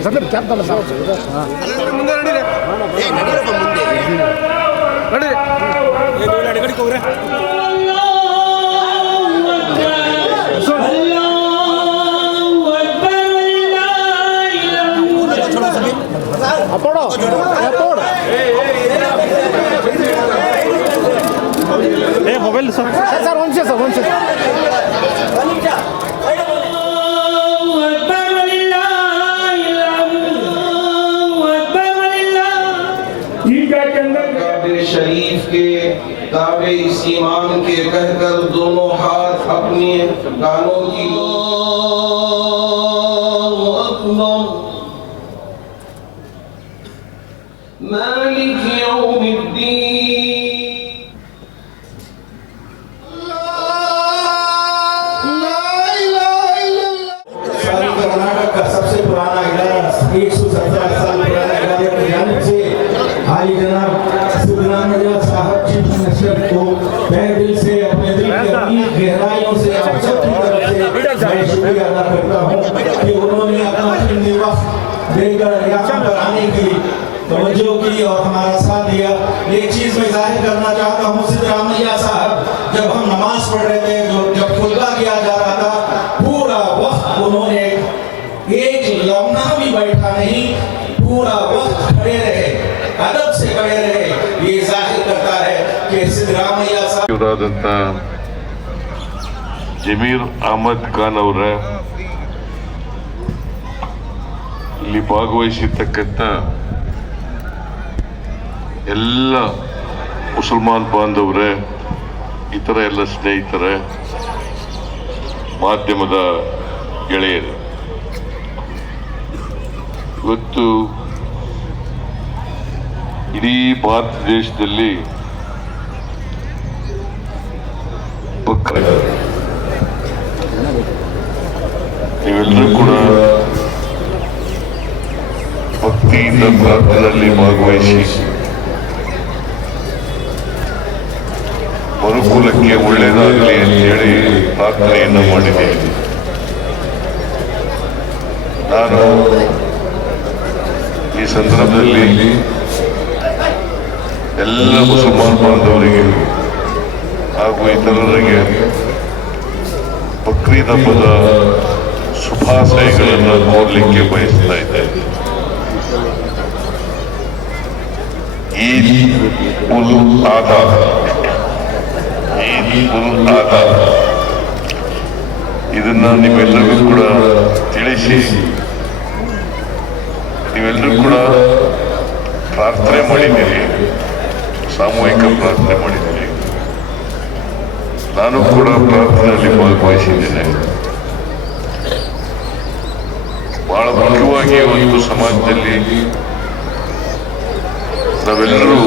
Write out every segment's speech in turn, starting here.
Sir cap ತಲ್ಲ sir ಮುಂದೆ ನಡೀರಿ ಏ ನಡೀರಪ್ಪ ಮುಂದೆ ನಡೀರಿ ಏ ನೀವು ನಡಿ ಕಡಿಗೆ ಹೋಗ್ರೆ ಅಪ್ಪೋಡು ಅಪ್ಪೋಡು ಏ ಮೊಬೈಲ್ ಸರ್ ಸರ್ ಸರ್ ಒಂದು ಸರ್ ಒಂದು ಸರ್ پہ اس امام کے کہہ کر دونوں ہاتھ اپنی گانوں کی اللہ اکبر۔ میں देकर यहाँ पर आने की तवज्जो की और हमारा साथ दिया एक चीज़ मैं ज़ाहिर करना चाहता हूँ सिद्धरामैया साहब जब हम नमाज़ पढ़ रहे थे जो जब खुदा किया जा रहा था, पूरा वक्त उन्होंने एक लम्हा भी बैठा नहीं, पूरा वक्त खड़े रहे। अदब से खड़े रहे। ये ज़ाहिर करता है कि सिद्धरामैया साहब, जमीर अहमद खान और ಇಲ್ಲಿ ಭಾಗವಹಿಸಿರ್ತಕ್ಕಂಥ ಎಲ್ಲ ಮುಸಲ್ಮಾನ್ ಬಾಂಧವರೇ, ಇತರ ಎಲ್ಲ ಸ್ನೇಹಿತರೇ, ಮಾಧ್ಯಮದ ಗೆಳೆಯರು. ಇವತ್ತು ಇಡೀ ಭಾರತ ದೇಶದಲ್ಲಿ ನೀವೆಲ್ಲರೂ ಕೂಡ ಭಕ್ತಿಯಿಂದ ಪ್ರಾರ್ಥನೆಯಲ್ಲಿ ಭಾಗವಹಿಸಿ. ಮರುಕುಲಕ್ಕೆ ಒಳ್ಳೆಯದಾಗಲಿ ಅಂತೇಳಿ ಪ್ರಾರ್ಥನೆಯನ್ನು ಮಾಡಿದ್ದೇನೆ ನಾನು ಈ ಸಂದರ್ಭದಲ್ಲಿ ಎಲ್ಲ ಮುಸಲ್ಮಾನ್ ಬಾಂಧವರಿಗೆ ಹಾಗೂ ಇತರರಿಗೆ ಬಕ್ರೀದ್ ಹಬ್ಬದ ಶುಭಾಶಯಗಳನ್ನು ನೋಡಲಿಕ್ಕೆ ಬಯಸ್ತಾ ಇದ್ದೇನೆ. ಈದ್ ಒಂದು ಆದಾ ಈದ್ ಒಂದು ಆದಾ ಇದನ್ನ ನೀವೆಲ್ಲರಿಗೂ ಕೂಡ ತಿಳಿಸಿ. ನೀವೆಲ್ಲರೂ ಕೂಡ ಪ್ರಾರ್ಥನೆ ಮಾಡಿದ್ದೀರಿ. ಸಾಮೂಹಿಕ ಪ್ರಾರ್ಥನೆ ಮಾಡಿದ್ದೀರಿ. ನಾನು ಕೂಡ ಪ್ರಾರ್ಥನೆಯಲ್ಲಿ ಭಾಗವಹಿಸಿದ್ದೇನೆ. ಬಹಳ ಮುಖ್ಯವಾಗಿ ಒಂದು ಸಮಾಜದಲ್ಲಿ ನಾವೆಲ್ಲರೂ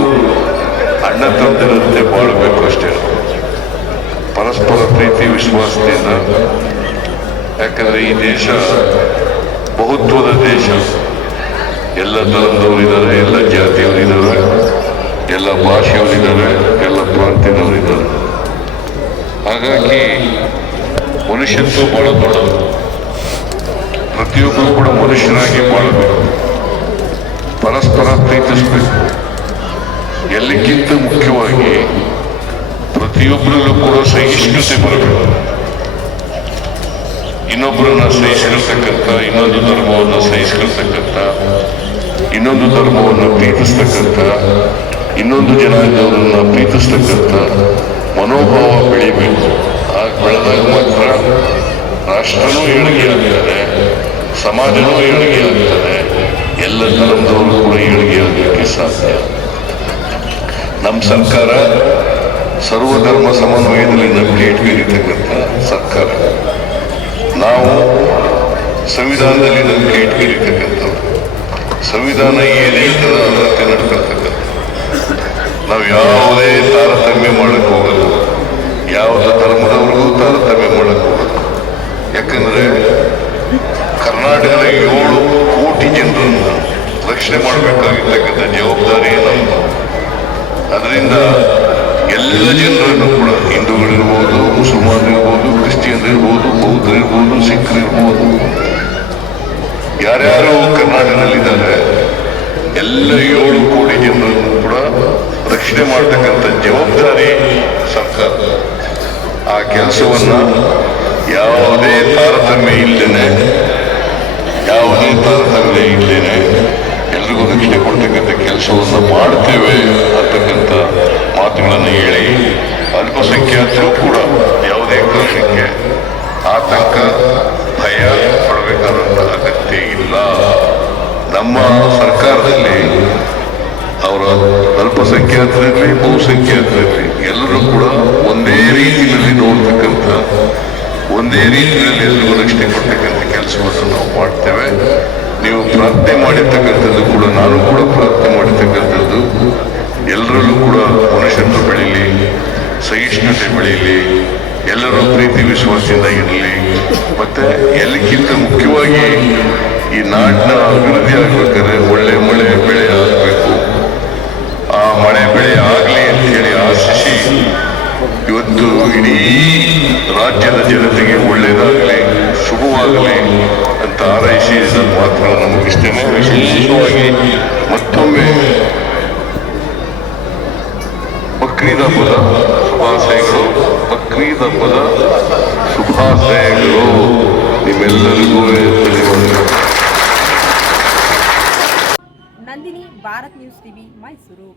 ಅಣ್ಣ ತಂದಿರಂತೆ ಬಾಳಬೇಕು ಅಷ್ಟೇ. ಪರಸ್ಪರ ಪ್ರೀತಿ, ವಿಶ್ವಾಸದಿಂದ. ಯಾಕಂದರೆ ಈ ದೇಶ ಬಹುತ್ವದ ದೇಶ. ಎಲ್ಲ ಧರ್ಮದವರಿದ್ದಾರೆ ಎಲ್ಲ ಜಾತಿಯವರಿದ್ದಾರೆ, ಎಲ್ಲ ಭಾಷೆಯವರಿದ್ದಾರೆ, ಎಲ್ಲ ಪ್ರಾಂತ್ಯದವರಿದ್ದಾರೆ. ಹಾಗಾಗಿ ಮನುಷ್ಯತ್ವ ಬಹಳ ದೊಡ್ಡದು. ಪ್ರತಿಯೊಬ್ಬರು ಕೂಡ ಮನುಷ್ಯನಾಗಿ ಬಾಳಬೇಕು. ಪರಸ್ಪರ ಪ್ರೀತಿಸಬೇಕು. ಎಲ್ಲಕ್ಕಿಂತ ಮುಖ್ಯವಾಗಿ ಪ್ರತಿಯೊಬ್ಬರಲ್ಲೂ ಕೂಡ ಸಹಿಷ್ಣುತೆ ಬರಬೇಕು ಇನ್ನೊಬ್ಬರನ್ನ ಸಹಿಸಿರ್ತಕ್ಕಂಥ ಇನ್ನೊಂದು ಧರ್ಮವನ್ನು ಸಹಿಸ್ಕೊಳ್ತಕ್ಕಂಥ ಇನ್ನೊಂದು ಧರ್ಮವನ್ನು ಪ್ರೀತಿಸ್ತಕ್ಕಂಥ, ಇನ್ನೊಂದು ಜನಾಂಗದವರನ್ನ ಪ್ರೀತಿಸ್ತಕ್ಕಂಥ ಮನೋಭಾವ ಬೆಳಿಬೇಕು. ಆಗ ಬೆಳೆದಾಗ ಮಾತ್ರ ರಾಷ್ಟ್ರನೂ ಏಳಿಗೆ ಸಮಾಜನೂ ಏಳಿಗೆ ಎಲ್ಲ ಧರ್ಮದವರು ಕೂಡ ಏಳಿಗೆ ಆಗಲಿಕ್ಕೆ ಸಾಧ್ಯ. ನಮ್ಮ ಸರ್ಕಾರ ಸರ್ವಧರ್ಮ ಸಮನ್ವಯದಲ್ಲಿ ನಂಬಿಕೆ ಇಟ್ಕೊಂಡಿರ್ತಕ್ಕಂಥ ಸರ್ಕಾರ. ನಾವು ಸಂವಿಧಾನದಲ್ಲಿ ನಂಬಿಕೆ ಇಟ್ಕೊಂಡಿರ್ತಕ್ಕಂಥವ್ರು ಸಂವಿಧಾನ ಏನೇ ಇರ್ತದೆ ಅದರಂತೆ ನಡ್ಕೊಳ್ತಕ್ಕಂಥ ನಾವು ಯಾವುದೇ ತಾರತಮ್ಯ ಮಾಡಕ್ಕೆ ಹೋಗಲ್ಲ. ಯಾವುದೇ ಧರ್ಮದವ್ರಿಗೂ ತಾರತಮ್ಯ ಮಾಡಕ್ಕೆ ಹೋಗಲ್ಲ. ಯಾಕಂದ್ರೆ ಕರ್ನಾಟಕದ ಏಳು ಕೋಟಿ ಜನರನ್ನು ರಕ್ಷಣೆ ಮಾಡಬೇಕಾಗಿರ್ತಕ್ಕಂಥ ಜವಾಬ್ದಾರಿ ನಮ್ಮದು ಅದರಿಂದ ಎಲ್ಲ ಜನರನ್ನು ಕೂಡ ಹಿಂದೂಗಳಿರ್ಬೋದು ಮುಸಲ್ಮಾನ್ ಇರ್ಬೋದು ಕ್ರಿಶ್ಚಿಯನ್ ಇರ್ಬೋದು ಬೌದ್ಧರಿರ್ಬೋದು ಸಿಖ್ರಿರ್ಬೋದು ಯಾರ್ಯಾರು ಕರ್ನಾಟಕದಲ್ಲಿದ್ದಾರೆ, ಎಲ್ಲ ಏಳು ಕೋಟಿ ಜನರನ್ನು ಕೂಡ ರಕ್ಷಣೆ ಮಾಡತಕ್ಕಂಥ ಜವಾಬ್ದಾರಿ ಸರ್ಕಾರ. ಆ ಕೆಲಸವನ್ನು ಯಾವುದೇ ತಾರತಮ್ಯ ಇಲ್ಲದೇನೆ ಯಾವುದೇ ತಾರತಮ್ಯ ಎಲ್ರಿಗೂ ರಕ್ಷಣೆ ಕೊಡ್ತಕ್ಕಂಥ ಕೆಲಸವನ್ನು ಮಾಡ್ತೇವೆ ಅಂತಕ್ಕಂಥ ಮಾತುಗಳನ್ನು ಹೇಳಿ ಅಲ್ಪಸಂಖ್ಯಾತರು ಕೂಡ ಯಾವುದೇ ಕಾರಣಕ್ಕೆ ಆತಂಕ, ಭಯ ಪಡಬೇಕಾದಂಥ ಅಗತ್ಯ ಇಲ್ಲ. ನಮ್ಮ ಸರ್ಕಾರದಲ್ಲಿ ಅವರ ಅಲ್ಪಸಂಖ್ಯಾತರಲ್ಲಿ ಬಹುಸಂಖ್ಯಾತರಲ್ಲಿ ಎಲ್ಲರೂ ಕೂಡ ಒಂದೇ ರೀತಿಯಲ್ಲಿ ನೋಡ್ತಕ್ಕಂಥ, ಒಂದೇ ರೀತಿಯಲ್ಲಿ ಎಲ್ಲರಿಗೂ ರಕ್ಷಣೆ ಕೊಡ್ತಕ್ಕಂಥ ಕೆಲಸವನ್ನು ನಾವು ಮಾಡ್ತೇವೆ. ನೀವು ಪ್ರಾರ್ಥನೆ ಮಾಡಿರ್ತಕ್ಕಂಥದ್ದು ಕೂಡ, ನಾನು ಕೂಡ ಪ್ರಾರ್ಥನೆ ಮಾಡಿರ್ತಕ್ಕಂಥದ್ದು. ಎಲ್ಲರಲ್ಲೂ ಕೂಡ ಮನುಷ್ಯತ್ವ ಬೆಳೀಲಿ, ಸಹಿಷ್ಣುತೆ ಬೆಳೀಲಿ, ಎಲ್ಲರೂ ಪ್ರೀತಿ ವಿಶ್ವಾಸದಿಂದ ಇರಲಿ. ಮತ್ತೆ ಎಲ್ಲಕ್ಕಿಂತ ಮುಖ್ಯವಾಗಿ ಈ ನಾಡಿನ ಅಭಿವೃದ್ಧಿ ಆಗ್ಬೇಕಾದ್ರೆ ಒಳ್ಳೆ ಮಳೆ, ಬೆಳೆ ಆಗಬೇಕು. ಆ ಮಳೆ, ಬೆಳೆ ಆಗಲಿ ಅಂತ ಹೇಳಿ ಆಶಿಸಿ, ಇವತ್ತು ಇಡೀ ರಾಜ್ಯದ ಜನತೆಗೆ ಒಳ್ಳೆಯದಾಗಲಿ ಶುಭವಾಗಲಿ. ಅಂತ ಹಾರೈಸಿ ಮಾತ್ರ ಮಾತುಗಳನ್ನು ಮುಗಿಸ್ತೇನೆ ವಿಶೇಷವಾಗಿ ಮತ್ತೊಮ್ಮೆ ಬಕ್ರೀದ್ ಹಬ್ಬದ ಶುಭಾಶಯಗಳು ಬಕ್ರೀದ್ ಹಬ್ಬದ ಶುಭಾಶಯಗಳು ನಿಮ್ಮೆಲ್ಲರಿಗೂ ನಂದಿನಿ ಭಾರತ್ ನ್ಯೂಸ್ ಟಿವಿ ಮೈಸೂರು.